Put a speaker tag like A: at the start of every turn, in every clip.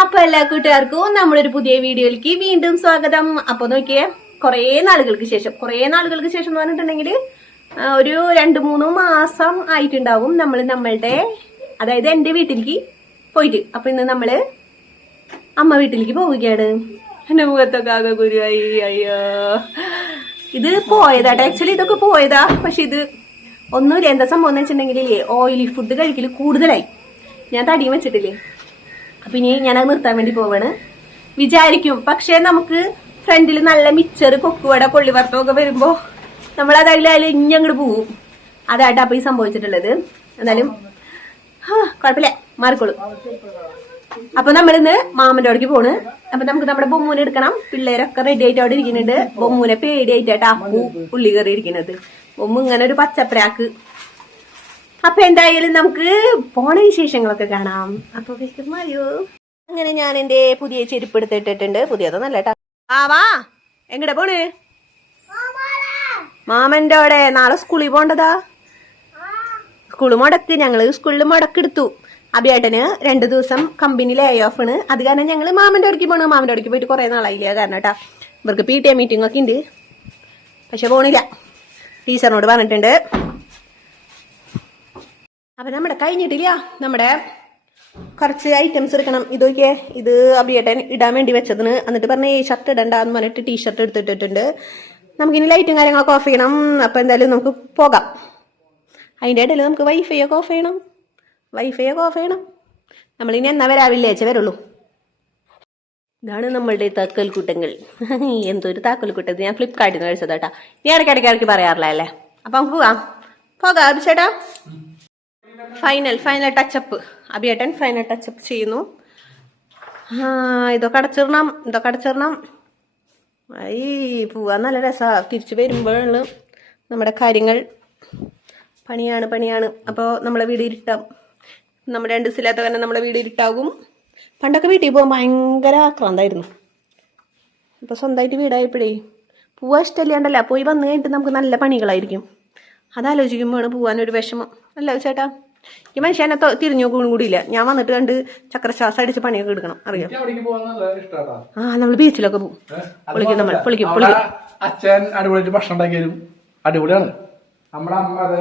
A: അപ്പൊ എല്ലാ കൂട്ടുകാർക്കും നമ്മളൊരു പുതിയ വീഡിയോയിലേക്ക് വീണ്ടും സ്വാഗതം. അപ്പൊ നോക്കിയേ കുറേ നാളുകൾക്ക് ശേഷം കുറേ നാളുകൾക്ക് ശേഷം എന്ന് പറഞ്ഞിട്ടുണ്ടെങ്കിൽ ഒരു രണ്ട് മൂന്ന് മാസം ആയിട്ടുണ്ടാവും നമ്മൾ നമ്മളുടെ അതായത് എന്റെ വീട്ടിലേക്ക് പോയിട്ട്. അപ്പൊ ഇന്ന് നമ്മൾ അമ്മ വീട്ടിലേക്ക് പോവുകയാണ്. എന്റെ മുഖത്തൊക്കെ ആകെ ഗുരുവായി അയ്യോ. ഇത് പോയതാട്ടോ. ആക്ച്വലി ഇതൊക്കെ പോയതാ. പക്ഷെ ഇത് ഒന്നുമില്ല. എന്താ സംഭവം എന്ന് വെച്ചിട്ടുണ്ടെങ്കിൽ ഓയിലി ഫുഡ് കഴിക്കൽ കൂടുതലായി. ഞാൻ തടിയും വെച്ചിട്ടില്ലേ? അപ്പൊ ഇനി ഞാനത് നിർത്താൻ വേണ്ടി പോവാണ്. വിചാരിക്കും. പക്ഷെ നമുക്ക് ഫ്രണ്ടിൽ നല്ല മിച്ചർ കൊക്കുവട കൊള്ളിവർത്തം ഒക്കെ വരുമ്പോ നമ്മൾ അത് അതിലായാലും ഇനി അങ്ങോട്ട് പോവും. അതായിട്ട് അപ്പൊ ഈ സംഭവിച്ചിട്ടുള്ളത്. എന്നാലും കുഴപ്പമില്ല. മാറിക്കോളൂ. അപ്പൊ നമ്മളിന്ന് മാമന്റെ അവിടേക്ക് പോണ്. അപ്പൊ നമുക്ക് നമ്മുടെ ബൊമ്മൂനെ എടുക്കണം. പിള്ളേരൊക്കെ റെഡി ആയിട്ട് അവിടെ ഇരിക്കുന്നുണ്ട്. ബൊമ്മൂനെ പേടിയായിട്ടാ അപ്പു ഉള്ളി കയറി ഇരിക്കുന്നത്. ബൊമ്മ ഇങ്ങനെ ഒരു പച്ചപ്രാക്ക് അപ്പൊ എന്തായാലും നമുക്ക് പോണ വിശേഷങ്ങളൊക്കെ കാണാം. അപ്പൊ വിശക്കുമായോ അങ്ങനെ ഞാൻ എന്റെ പുതിയ ചെരുപ്പ് എടുത്തിട്ടിട്ടുണ്ട് പുതിയതൊന്നല്ല നല്ല ആ വാ എങ്ങടെ പോണ്? മാമന്റെ അവിടെ നാളെ സ്കൂളിൽ പോണ്ടതാ? സ്കൂൾ മുടക്ക്. ഞങ്ങൾ സ്കൂളിൽ മുടക്കെടുത്തു. അഭിയേട്ടന് രണ്ടു ദിവസം കമ്പനി ലേ ആണ്. അത് കാരണം ഞങ്ങൾ മാമന്റെ അടുക്കി പോണു. മാമന്റെ അവിടേക്ക് പോയിട്ട് കുറെ നാളായില്ല? കാരണം കേട്ടാ ഇവർക്ക് പി ടി എ മീറ്റിംഗ് ഒക്കെ ഉണ്ട് പക്ഷെ പോണില്ല. ടീച്ചറിനോട് പറഞ്ഞിട്ടുണ്ട്. അപ്പൊ നമ്മുടെ കഴിഞ്ഞിട്ടില്ല. നമ്മുടെ കുറച്ച് ഐറ്റംസ് എടുക്കണം. ഇതൊക്കെ ഇത് അബിയേട്ടൻ ഇടാൻ വേണ്ടി വെച്ചതിന്. എന്നിട്ട് പറഞ്ഞ ഈ ഷർട്ട് ഇടണ്ട എന്ന് പറഞ്ഞിട്ട് ടീ ഷർട്ട് എടുത്തിട്ടിട്ടുണ്ട് നമുക്കിനി ലൈറ്റും കാര്യങ്ങളൊക്കെ ഓഫ് ചെയ്യണം. അപ്പൊ എന്തായാലും നമുക്ക് പോകാം. അതിന്റെ ഇടയിൽ നമുക്ക് വൈഫൈ ഒക്കെ ഓഫ് ചെയ്യണം. വൈഫൈ ഒക്കെ ഓഫ് ചെയ്യണം. നമ്മളിനി എന്നാ വരാവില്ലേ അച്ഛ വരുള്ളൂ. ഇതാണ് നമ്മളുടെ താക്കൽ കൂട്ടങ്ങൾ. എന്തോ ഒരു താക്കൽ കൂട്ടത് ഞാൻ ഫ്ലിപ്കാർട്ടിൽ നിന്ന് കഴിച്ചതാട്ടാ ഇനി ഇടയ്ക്ക് ഇടയ്ക്ക് പറയാറില്ല അല്ലേ? അപ്പം നമുക്ക് പോകാം. പോകാം അഭിച്ചേട്ടാ ഫൈനൽ ഫൈനൽ ടച്ചപ്പ് അഭിയേട്ടൻ ഫൈനൽ ടച്ചപ്പ് ചെയ്യുന്നു. ഇതൊക്കെ അടച്ചിടണം ഇതൊക്കെ അടച്ചിടണം. ഈ പോവാൻ നല്ല രസമാണ് തിരിച്ചു വരുമ്പോഴാണ് നമ്മുടെ കാര്യങ്ങൾ. പണിയാണ് പണിയാണ്. അപ്പോൾ നമ്മളെ വീട് ഇരുട്ടാം. നമ്മുടെ രണ്ട് ദിവസമില്ലാത്ത കാരണം നമ്മളെ വീട് ഇരുട്ടാകും. പണ്ടൊക്കെ വീട്ടിൽ പോകാൻ ഭയങ്കര ആക്രാന്തായിരുന്നു. ഇപ്പോൾ സ്വന്തമായിട്ട് വീടായപ്പോഴേ പോവാൻ ഇഷ്ടമില്ലാണ്ടല്ല. പോയി വന്നു കഴിഞ്ഞിട്ട് നമുക്ക് നല്ല പണികളായിരിക്കും. അതാലോചിക്കുമ്പോഴാണ് പോകാനൊരു വിഷമം. അല്ല ചേട്ടാ ഈ മനുഷ്യനെ എന്നെ തിരിഞ്ഞു നോക്കും കൂടിയില്ല. ഞാൻ വന്നിട്ട് കണ്ട് ചക്രശ്വാസം അടിച്ച് പണിയൊക്കെ എടുക്കണം. അറിയാം? ആ നമ്മൾ ബീച്ചിലൊക്കെ പോകും പൊളിക്കും നമ്മൾ പൊളിക്കും പൊളിക്കും
B: അച്ഛൻ അടിപൊളിയായിട്ട് ഭക്ഷണം ഉണ്ടാക്കിയാലും അടിപൊളിയാണ്. നമ്മുടെ അമ്മ അത്.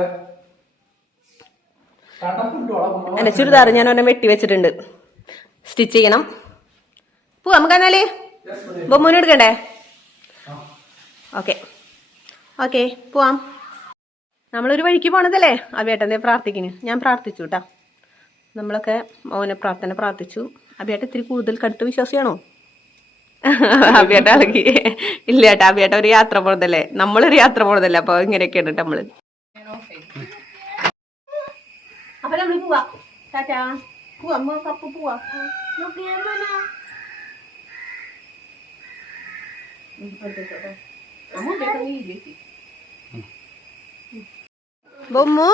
A: എന്റെ ചുരിദാർ ഞാൻ ഒന്നെ വെട്ടി വെച്ചിട്ടുണ്ട്. സ്റ്റിച്ച് ചെയ്യണം. പോവാ നമുക്ക് എന്നാലേ ബൊമ്മൂന് എടുക്കണ്ടേ? ഓക്കെ. ഓക്കെ പോവാം. നമ്മളൊരു വഴിക്ക് പോണതല്ലേ? അബിയേട്ടനെ പ്രാർത്ഥിക്കുന്നു ഞാൻ പ്രാർത്ഥിച്ചു കേട്ടാ നമ്മളൊക്കെ മോനെ പ്രാർത്ഥന പ്രാർത്ഥിച്ചു. അബിയേട്ട ഇത്തിരി കൂടുതൽ കടുത്ത വിശ്വാസിയാണോ? അബിയേട്ട ഇറങ്ങി ഇല്ല ഏട്ടാ അബിയേട്ട ഒരു യാത്ര പോണതല്ലേ? നമ്മളൊരു യാത്ര പോണതല്ലേ? അപ്പൊ ഇങ്ങനെയൊക്കെയാണ് കേട്ടോ നമ്മൾ. അപ്പൊ നമ്മൾ പോവാ. ടാറ്റാ. പോവാ അപ്പൊ പോവാ. ബൊമ്മു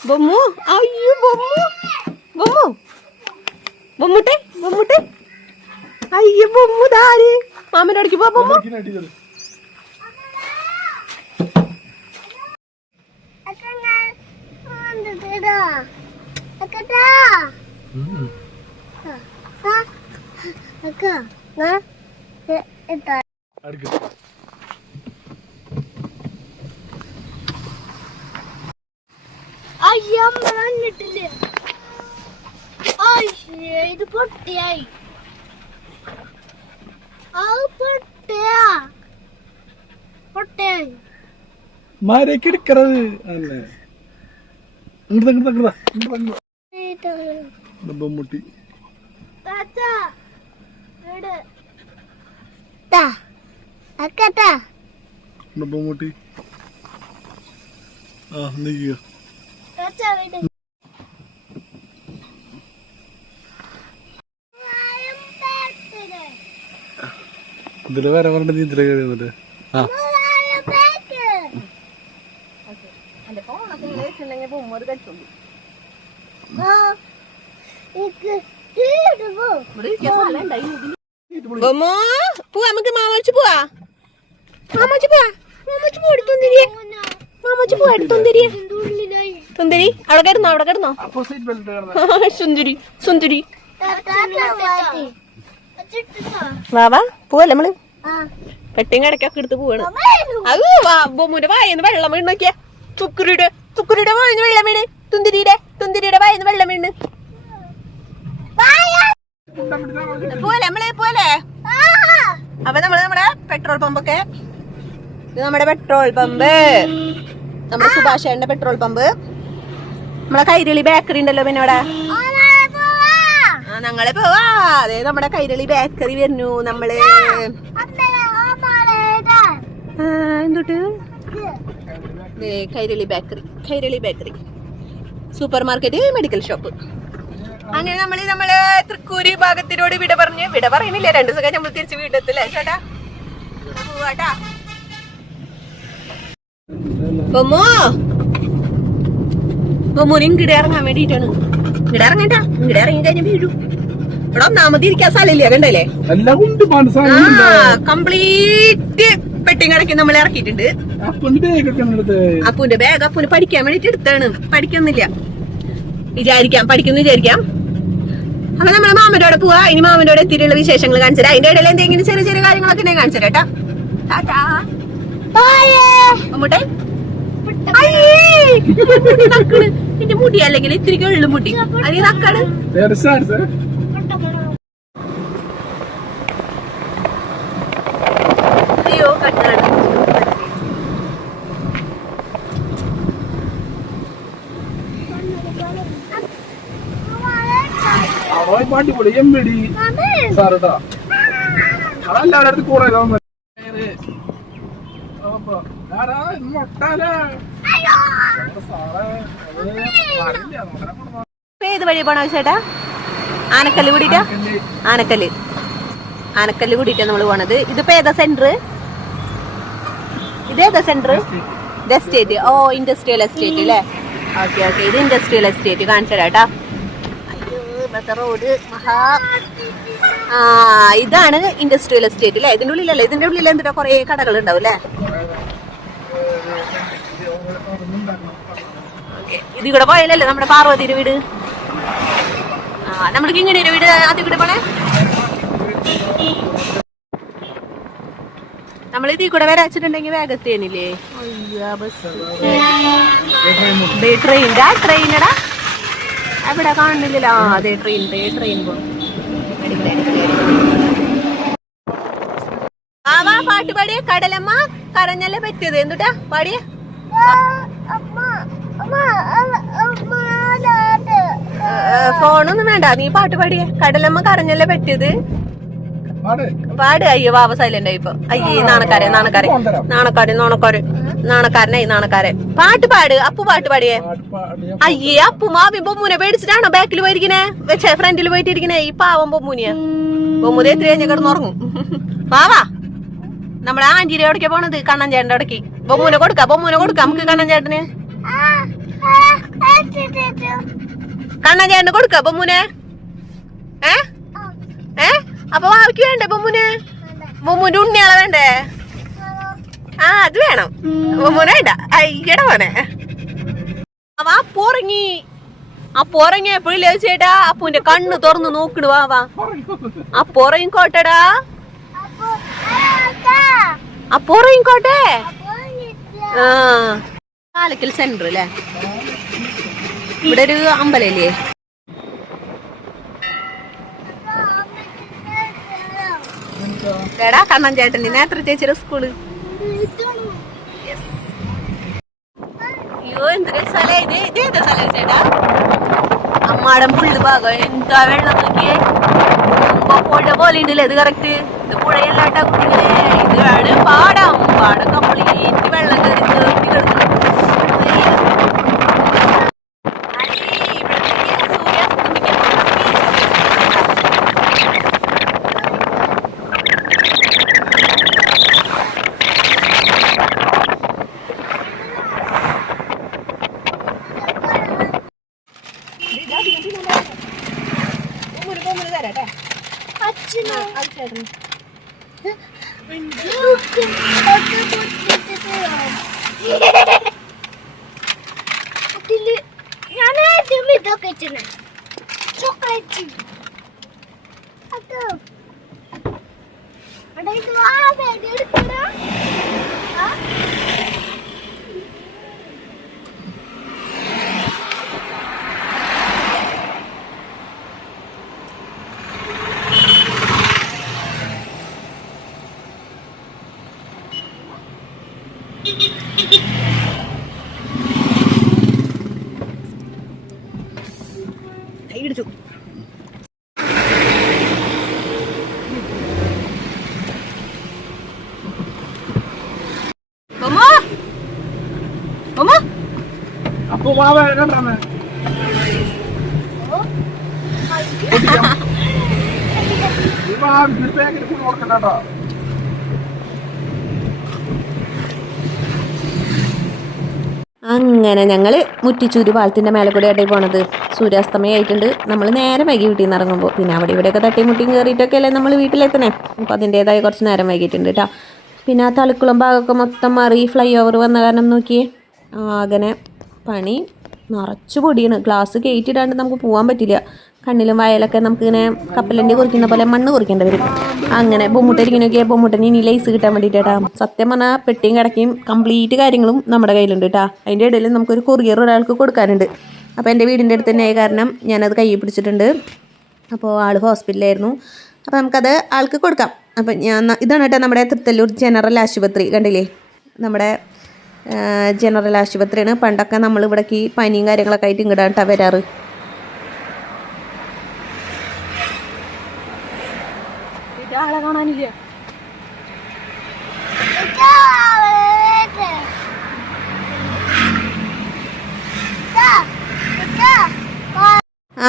A: ബൊമ്മു അയ്യോ ബൊമ്മു ബൊമ്മു ബൊമ്മുട്ടെ ബൊമ്മുട്ടെ അയ്യോ ബൊമ്മു ദാരി മാമന്റെ അടുക്ക് പോ ബൊമ്മു
C: അയ്യമ്മ വന്നിട്ടില്ലേ അയ്യേ ഇത് പൊട്ടിയായി.
B: മരക്ക് എടുക്കണത്? അല്ലേ? ബൊമ്മുട്ടി. ബൊമ്മുട്ടി. ആ നീക്കുക ഇതിൽ വരെ പറഞ്ഞിട്ട് ഇതിൽ കഴിയുന്നത് മാമോച്ചു വന്നിട്ട്. ആ.
A: ബൊമ്മു പോവാ നമുക്ക് മാമോച്ച് പോവാ. മാമോച്ച് പോവാ. മാമോച്ച് മാമോച്ചു മാമോച്ച് പോവാ
C: ഉള്ളിലായി
A: സുന്ദരി അവിടെ കിടന്നോ അവിടെ കിടന്നോ? സുന്ദരി സുന്ദരി. വാവാ പോവല്ലേ നമ്മൾ? പെട്ടിങ് കടക്കൊക്കെ എടുത്ത് പോവാണ്. അത് ബൊമ്മുന്റെ വായന്ന് വെള്ളം വീണ് നോക്കിയാ. തുക്കുരിയുടെ വായന്ന് വെള്ളം വീണ്. തുന്തിരിയുടെ തുന്തിരിയുടെ വായന്ന് വെള്ളം വീണ്. പോലെ നമ്മളെ പോലെ അപ്പൊ നമ്മൾ നമ്മുടെ പെട്രോൾ പമ്പൊക്കെ. ഇത് നമ്മുടെ പെട്രോൾ പമ്പ്. നമ്മുടെ സുഭാഷേന്റെ പെട്രോൾ പമ്പ്. നമ്മളെ കൈരളി ബേക്കറി ഉണ്ടല്ലോ പിന്നെ അവിടെ ആ ഞങ്ങൾ പോവാ. അതെ നമ്മുടെ കൈരളി ബേക്കറി വരുന്നു നമ്മൾ. എന്തുട്ട്? Kairali bakery Kairali bakery super market medical shop അങ്ങനെ നമ്മൾ നമ്മൾ തൃക്കൂരി ഭാഗത്തിനോട് വിട പറഞ്ഞ് വിട പറയുന്നില്ല. രണ്ടു ദിവസം കഴിഞ്ഞ് നമ്മൾ തിരിച്ച് വീടെത്തില്ലേ ചേട്ടാ പോവാട്ടാ ബൊമ്മോ ബൊമ്മോന് കിടയിറങ്ങാൻ ഇറങ്ങാൻ വേണ്ടിട്ടാണ് കിടയിറങ്ങണ്ട കിടയിറങ്ങി കഴിഞ്ഞ വീഴും. ഇവിടെ ഒന്നാമത് ഇരിക്കാൻ സ്ഥലമില്ല കണ്ടല്ലേ? കംപ്ലീറ്റ് പെട്ടിങ്ങടക്കി നമ്മൾ ഇറക്കിയിട്ടുണ്ട്.
B: അപ്പന്റെ
A: ബാഗ് അപ്പുന് പഠിക്കാൻ വേണ്ടിട്ട് എടുത്താണ്. പഠിക്കുന്നില്ല വിചാരിക്കാം പഠിക്കുന്നു വിചാരിക്കാം. അപ്പൊ നമ്മൾ മാമനോടെ പോവാ. ഇനി മാമനോടെ എത്തിയിട്ടുള്ള വിശേഷങ്ങൾ കാണിച്ചു തരാം അതിന്റെ ഇടയിൽ എന്തെങ്കിലും ചെറിയ ചെറിയ കാര്യങ്ങളൊക്കെ ഞാൻ കാണിച്ചു തരാം ടാറ്റാ. മമ്മൂട്ടെ എന്റെ മുടി അല്ലെങ്കിൽ ഇത്തിരി എള്ളു മുടി. അല്ലെങ്കിൽ
B: രസാണ്
A: അയ്യോ കണ്ണാണ്
B: പാട്ടി പൊളി. എമ്പടി സാറട്ടാ. അതെല്ലാവരുടെ അടുത്ത് കൂടെ. മൊട്ടാലേ
A: ഏത് വഴി പോണോ ചേട്ടാ? ആനക്കല്ല് കൂടിട്ടാ ആനക്കല്ല്. ആനക്കല്ല് കൂടിട്ടാ നമ്മൾ പോണത്. ഇതിപ്പോ ഏതാ സെന്റർ ഇതേതാ സെന്റർ ഇത് എസ്റ്റേറ്റ് ഓ ഇൻഡസ്ട്രിയൽ എസ്റ്റേറ്റ് അല്ലേ? ഓക്കെ ഓക്കെ ഇത് ഇൻഡസ്ട്രിയൽ എസ്റ്റേറ്റ് കാണിച്ചു തരാട്ടാ റോഡ് മഹാ. ആ ഇതാണ് ഇൻഡസ്ട്രിയൽ എസ്റ്റേറ്റ് അല്ലേ? ഇതിന്റെ ഉള്ളിലല്ലേ? ഇതിന്റെ ഉള്ളിൽ എന്തിനാ കൊറേ കടകൾ ഉണ്ടാവും അല്ലേ? ഇത് ഇവിടെ പോയാലല്ലേ നമ്മുടെ പാർവതിയുടെ വീട്? ആ നമ്മൾക്ക് ഇങ്ങനെ ഒരു വീട് അത് ഇവിടെ പോണേ. നമ്മൾ ഇതിൽ കൂടെ വരച്ചിട്ടുണ്ടെങ്കിൽ വേഗത്ത് തന്നില്ലേ ട്രെയിന്റെ ട്രെയിനടാ അവിടെ കാണുന്നില്ലല്ലോ. അതെ ട്രെയിൻ ദേ ട്രെയിൻ പോവാ ആ വാ പാട്ട് പാടിയ. കടലമ്മ കരഞ്ഞല്ലേ പറ്റിയത്? എന്തുട്ടാ? പാടിയ. ഫോണൊന്നും വേണ്ട. നീ പാട്ട് പാടിയേ കടലമ്മ കരഞ്ഞല്ലേ പറ്റിയത്. പാട്. അയ്യോ വാവ സൈലന്റ് ആയി ഇപ്പൊ. അയ്യേ നാണക്കാരെ നാണക്കാരെ. നാണക്കാരെ നാണക്കാര്. നാണക്കാരനായി നാണക്കാരൻ പാട്ട് പാട്. അപ്പു പാട്ട് പാടിയേ. അയ്യേ അപ്പു മാവി ബൊമ്മൂനെ പേടിച്ചിട്ടാണോ ബാക്കിൽ പോയിരിക്കണേ? വെച്ചേ ഫ്രണ്ടിൽ പോയിട്ടിരിക്കണേ ഈ പാവം ബൊമ്മൂനിയ. ബൊമ്മൂനെ എത്ര കഴിഞ്ഞ കിടന്നുറങ്ങും വാവാ. നമ്മളെ ആന്റിയുടെ എവിടേക്കാ പോണത്? കണ്ണൻ ചേട്ടൻ അവിടേക്ക്. ബൊമ്മൂനെ കൊടുക്ക ബൊമ്മൂനെ കൊടുക്ക നമുക്ക് കണ്ണൻ ചേട്ടന് കണ്ണൻ ചേട്ടന് കൊടുക്ക ബൊമ്മൂനെ. ഏ? അപ്പൊ വാവിക്ക് വേണ്ടേ ബൊമ്മൂനെ? ബൊമ്മൂന്റെ ഉണ്ണിയാളെ വേണ്ടേ? ആ അത് വേണം. ബൊമ്മൂനെ വേണ്ട. അയ്യട മോനെ. അവ അപ്പുറങ്ങി അപ്പുറങ്ങിയപ്പോഴില്ലേ ചേട്ടാ അപ്പൂന്റെ കണ്ണ് തുറന്ന് നോക്കിട് വാവാ അപ്പുറങ്ങിക്കോട്ടെടാ അപ്പുറങ്ങിക്കോട്ടെ ആ. പാലക്കൽ സെന്റർ അല്ലേ ഇവിടെ ഒരു അമ്പലല്ലേ ചേടാ കണ്ണൻ ചേട്ടൻ നേത്ര ചേച്ചിയുടെ സ്കൂൾ അയ്യോ എന്തൊരു രസാലേ ഇത്? ഇത് ഏതാ സ്ഥലം ചേട്ടാ? അമ്മാടൻ പുള്ളി ഭാഗം എന്താ വെള്ളം നോക്കിയേ അമ്പ പുഴ പോലെ ഉണ്ടല്ലേ ഇത് കറക്റ്റ് ഇത് പുഴയല്ലാട്ടാ കുട്ടികളെ ഇതാണ് പാടം പാടം കംപ്ലീറ്റ് വെള്ളം കയറി കേട്ടി കിടക്കുന്നു അയ്യോ. അയ്യേ, ഇവിടെ നോക്കിയേ, സൂര്യാസ്തമിക്കാൻ പോകുന്ന beach. ഇത് അധികം തിന്നണ്ട. ബൊമ്മൂന് ബൊമ്മൂന് തരാട്ടെ
C: അച്ഛനോ
A: അത്
C: ഞാൻ ആദ്യം ഇതൊക്കെ ചോക്ലേറ്റ്. എടാ ഇത് ആ വെടി എടുക്കടാ
B: അപ്പൊ ഫുൾ
A: അങ്ങനെ ഞങ്ങൾ മുറ്റിച്ചൂര് പാലത്തിന്റെ മേലെ കൂടെ ആയിട്ട് പോണത്. സൂര്യാസ്തമയമായിട്ടുണ്ട് നമ്മൾ നേരെ വൈകി വീട്ടിൽ നിന്ന് ഇറങ്ങുമ്പോൾ പിന്നെ അവിടെ ഇവിടെയൊക്കെ തട്ടിമുട്ടിയും കയറിയിട്ടൊക്കെ അല്ലേ നമ്മൾ വീട്ടിലെത്തണേ അപ്പോൾ അതിന്റേതായ കുറച്ച് നേരം വൈകിട്ടുണ്ട് കേട്ടോ. പിന്നെ ആ തളിക്കുളം ഭാഗമൊക്കെ മൊത്തം മാറി ഫ്ലൈ ഓവർ വന്ന കാരണം നോക്കിയേ. ആകനെ പണി നിറച്ച് പൊടിയാണ്. ഗ്ലാസ് കയറ്റിടാണ്ട് നമുക്ക് പോകാൻ പറ്റില്ല. കണ്ണിലും വയലൊക്കെ നമുക്കിങ്ങനെ കപ്പലണ്ടി കുറിക്കുന്ന പോലെ മണ്ണ് കുറിക്കേണ്ടി വരും. അങ്ങനെ ബൊമ്മൂട്ടരിങ്ങനെ നോക്കിയാൽ ബൊമ്മൂട്ടന് ഇനി ലൈസ് കിട്ടാൻ വേണ്ടിയിട്ടാ സത്യം പറഞ്ഞാൽ പെട്ടിയും കിടക്കയും കംപ്ലീറ്റ് കാര്യങ്ങളും നമ്മുടെ കയ്യിലുണ്ട് കേട്ടോ അതിന്റെ ഇടയിൽ നമുക്കൊരു കൊറിയർ ഒരാൾക്ക് കൊടുക്കാനുണ്ട്. അപ്പോൾ എന്റെ വീടിന്റെ അടുത്ത് തന്നെ കാരണം ഞാനത് കൈ പിടിച്ചിട്ടുണ്ട്. അപ്പോൾ ആൾ ഹോസ്പിറ്റലായിരുന്നു അപ്പോൾ നമുക്കത് ആൾക്ക് കൊടുക്കാം. അപ്പം ഞാൻ ഇതാണ് കേട്ടോ നമ്മുടെ തൃത്തല്ലൂർ ജനറൽ ആശുപത്രി. കണ്ടില്ലേ? നമ്മുടെ ജനറൽ ആശുപത്രിയാണ്. പണ്ടൊക്കെ നമ്മൾ ഇവിടേക്ക് ഈ പനിയും കാര്യങ്ങളൊക്കെ ആയിട്ട് ഇങ്ങോട്ടാണ് വരാറ്. ആളെ കാണാനില്ല?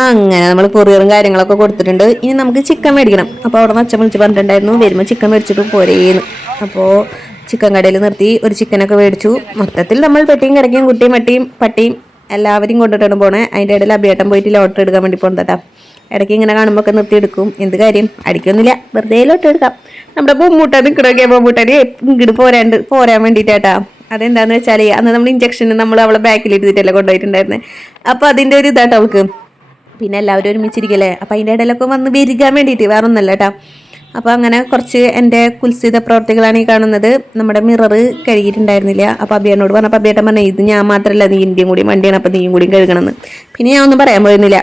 A: അങ്ങനെ നമ്മൾ കൊറിയറും കാര്യങ്ങളൊക്കെ കൊടുത്തിട്ടുണ്ട്. ഇനി നമുക്ക് ചിക്കൻ മേടിക്കണം. അപ്പോൾ അവിടെ നിന്ന് അച്ഛൻ വിളിച്ച് പറഞ്ഞിട്ടുണ്ടായിരുന്നു. വരുമ്പോൾ ചിക്കൻ മേടിച്ചിട്ട് പോരേന്ന്. അപ്പോൾ ചിക്കൻ കടയിൽ നിർത്തി ഒരു ചിക്കനൊക്കെ മേടിച്ചു. മൊത്തത്തിൽ നമ്മൾ പെട്ടിയും കിടക്കിയും കുട്ടിയും മട്ടിയും പട്ടിയും എല്ലാവരെയും കൊണ്ടിട്ടാണ് പോണേ. അതിന്റെ ഇടയിൽ അഭിയേട്ടൻ പോയിട്ട് ലോട്ടറി എടുക്കാൻ വേണ്ടി പോകുന്നതാ ഇടയ്ക്ക് ഇങ്ങനെ കാണുമ്പോൾ ഒക്കെ നിർത്തി എടുക്കും. എന്ത് കാര്യം? അടിക്കൊന്നുമില്ല. വെറുതെ ലോട്ടറി എടുക്കാം. നമ്മുടെ പൂമ്മൂട്ട നിൽക്കണമൊക്കെ ബൊമ്മൂട്ടന് ഇങ്ങോട്ട് പോരാണ്ട് പോരാൻ വേണ്ടിയിട്ടാട്ടാ അതെന്താന്ന് വെച്ചാൽ അന്ന് നമ്മൾ ഇഞ്ചക്ഷന് നമ്മൾ അവളെ ബാക്കിൽ ഇട്ടിട്ടല്ലേ കൊണ്ടുപോയിട്ടുണ്ടായിരുന്നത് അപ്പോൾ അതിന്റെ ഒരു ഇതാട്ടോ അവൾക്ക്. പിന്നെ എല്ലാവരും ഒരുമിച്ചിരിക്കല്ലേ? അപ്പോൾ അതിന്റെ ഇടയിലൊക്കെ വന്ന് വിരിക്കാൻ വേണ്ടിയിട്ട് വേറെ ഒന്നല്ല കേട്ടോ അപ്പോൾ അങ്ങനെ കുറച്ച് എന്റെ കുൽസിത പ്രവർത്തികളാണ് ഈ കാണുന്നത്. നമ്മുടെ മിറർ കഴുകിയിട്ടുണ്ടായിരുന്നില്ല. അപ്പോൾ അബിയനോട് പറഞ്ഞപ്പോൾ അബിയേട്ടൻ പറഞ്ഞു ഇത് ഞാൻ മാത്രമല്ല നീ ഇന്ത്യയും കൂടി വണ്ടിയാണ് അപ്പോൾ നീയും കൂടി കഴുകണമെന്ന്. പിന്നെ ഞാൻ ഒന്നും പറയാൻ പോയിരുന്നില്ല.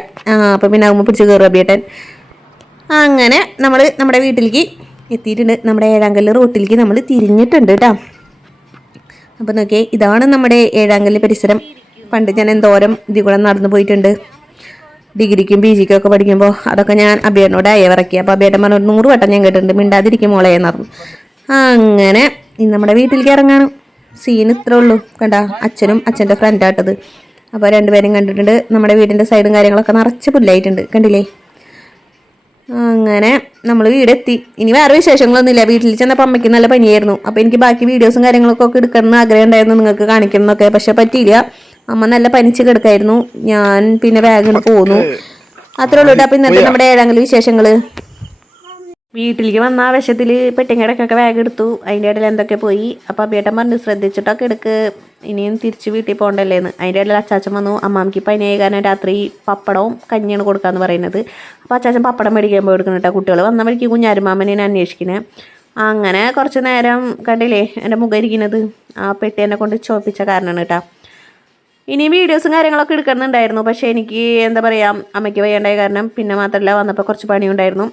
A: അപ്പോൾ പിന്നെ ആകുമ്പോൾ പിടിച്ച് കയറും അബിയേട്ടൻ. അങ്ങനെ നമ്മൾ നമ്മുടെ വീട്ടിലേക്ക് എത്തിയിട്ടുണ്ട്. നമ്മുടെ ഏഴാങ്കല്ല് റോട്ടിലേക്ക് നമ്മൾ തിരിഞ്ഞിട്ടുണ്ട് കേട്ടോ. അപ്പോൾ നോക്കിയേ ഇതാണ് നമ്മുടെ ഏഴാങ്കല്ല് പരിസരം. പണ്ട് ഞാൻ എന്തോരം ഇതിൽ കൂടെ നടന്നു പോയിട്ടുണ്ട്. ഡിഗ്രിക്കും പി ജിക്കും ഒക്കെ പഠിക്കുമ്പോൾ അതൊക്കെ ഞാൻ അബിയേട്ടനോട് അയവിറക്കി അപ്പോൾ അബിയേട്ടൻ പറഞ്ഞു നൂറ് വട്ടം ഞാൻ കേട്ടിട്ടുണ്ട് മിണ്ടാതിരിക്കും മോളെ എന്ന് പറഞ്ഞു. അങ്ങനെ ഇന്ന് നമ്മുടെ വീട്ടിലേക്ക് ഇറങ്ങാണ്. സീൻ ഇത്രേ ഉള്ളൂ. കണ്ട അച്ഛനും അച്ഛന്റെ ഫ്രണ്ടാട്ടത് അപ്പോൾ രണ്ടുപേരും കണ്ടിട്ടുണ്ട്. നമ്മുടെ വീടിന്റെ സൈഡും കാര്യങ്ങളൊക്കെ നിറച്ച് പുല്ലായിട്ടുണ്ട്. കണ്ടില്ലേ? അങ്ങനെ നമ്മൾ വീടെത്തി. ഇനി വേറെ വിശേഷങ്ങളൊന്നുമില്ല. വീട്ടിൽ ചെന്നപ്പോൾ അമ്മയ്ക്ക് നല്ല പനിയായിരുന്നു. അപ്പോൾ എനിക്ക് ബാക്കി വീഡിയോസും കാര്യങ്ങളൊക്കെ എടുക്കണം എന്ന് ആഗ്രഹം ഉണ്ടായിരുന്നു. നിങ്ങൾക്ക് കാണിക്കണം എന്നൊക്കെ. പക്ഷേ പറ്റിയില്ല. അമ്മ നല്ല പനിച്ച് കിടക്കായിരുന്നു. ഞാൻ പിന്നെ വേഗം പോന്നു. അത്രേ ഉള്ളൂ കേട്ടോ അപ്പോൾ ഇന്നത്തെ നമ്മുടെ ഏഴാങ്കൽ വിശേഷങ്ങൾ? വീട്ടിലേക്ക് വന്ന ആവശ്യത്തിൽ പെട്ടിങ്ങടക്കൊക്കെ വേഗം എടുത്തു. അതിന്റെ ഇടയിൽ എന്തൊക്കെ പോയി? അപ്പോൾ അബിയേട്ടൻ പറഞ്ഞു ശ്രദ്ധിച്ചിട്ടൊക്കെ എടുക്ക്. ഇനിയും തിരിച്ച് വീട്ടിൽ പോകണ്ടല്ലേന്ന്. അതിന്റെ ഇടയിൽ അച്ചാച്ചൻ വന്നു അമ്മാമ്മക്ക് പനിയായി കാരണം രാത്രി പപ്പടവും കഞ്ഞിയാണ് കൊടുക്കാന്ന് പറയുന്നത്. അപ്പോൾ അച്ചാച്ചൻ പപ്പടം മേടിക്കാൻ പോയി എടുക്കണം കേട്ടോ കുട്ടികൾ വന്ന വഴിക്ക് കുഞ്ഞാരുമാമനെയാണ് അന്വേഷിക്കുന്നത് അങ്ങനെ കുറച്ച് നേരം കണ്ടില്ലേ എന്റെ മുഖം ഇരിക്കുന്നത്? ആ പെട്ടി എന്നെ കൊണ്ട് ചോപ്പിച്ച കാരണമാണ് കേട്ടോ ഇനി വീഡിയോസും കാര്യങ്ങളൊക്കെ എടുക്കുന്നുണ്ടായിരുന്നു. പക്ഷേ എനിക്ക് എന്താ പറയുക അമ്മയ്ക്ക് വയ്യാണ്ടായ കാരണം പിന്നെ മാത്രമല്ല വന്നപ്പോൾ കുറച്ച് പണിയുണ്ടായിരുന്നു.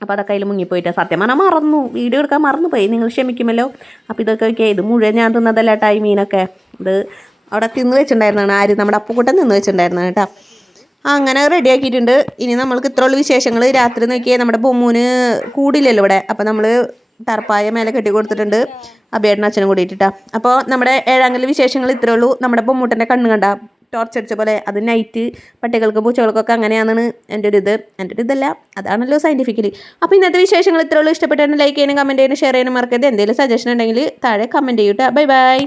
A: അപ്പോൾ അതൊക്കെ അതിൽ മുങ്ങിപ്പോയിട്ട്. സത്യം പറഞ്ഞാൽ മറന്നു. വീഡിയോ എടുക്കാൻ മറന്നു പോയി നിങ്ങൾ ക്ഷമിക്കുമല്ലോ. അപ്പോൾ ഇതൊക്കെ ഓക്കെ ഇത് മുഴുവൻ ഞാൻ തിന്നതല്ല ടൈം മീനൊക്കെ. ഇത് അവിടെ തിന്ന് വെച്ചിട്ടുണ്ടായിരുന്നാണ്. ആര് നമ്മുടെ അപ്പുക്കുട്ടൻ തിന്ന് വെച്ചിട്ടുണ്ടായിരുന്നാണ് കേട്ടോ. അങ്ങനെ റെഡി ആക്കിയിട്ടുണ്ട് ഇനി നമ്മൾക്ക് ഇത്രയുള്ള വിശേഷങ്ങൾ രാത്രി നോക്കിയാൽ നമ്മുടെ ബൊമ്മൂന് കൂടില്ലല്ലോ ഇവിടെ. അപ്പോൾ നമ്മൾ ടർപ്പായ മേലെ കെട്ടി കൊടുത്തിട്ടുണ്ട്. അബേട്ടനും അച്ഛനും കൂടിയിട്ടാ അപ്പോൾ നമ്മുടെ ഏഴാങ്കൽ വിശേഷങ്ങൾ ഇത്രേ ഉള്ളൂ. നമ്മുടെ പൊമ്മൂട്ടന്റെ കണ്ണ് കണ്ട ടോർച്ച് അടിച്ച പോലെ അത് നൈറ്റ് പട്ടികൾക്കും പൂച്ചകൾക്കൊക്കെ അങ്ങനെയാണെന്ന് എന്റെ ഒരു ഇത്. എന്റെ ഒരു ഇതല്ല അതാണല്ലോ സയന്റിഫിക്കലി അപ്പോൾ ഇന്നത്തെ വിശേഷങ്ങൾ ഇത്രേ ഉള്ളൂ. ഇഷ്ടപ്പെട്ടാണ് ലൈക്ക് ചെയ്യാനും കമന്റ് ചെയ്യാനും ഷെയർ ചെയ്യാനും മറക്കരുത്. എന്തെങ്കിലും സജഷൻ ഉണ്ടെങ്കിൽ താഴെ കമന്റ് ചെയ്യൂട്ടോ ബൈ ബൈ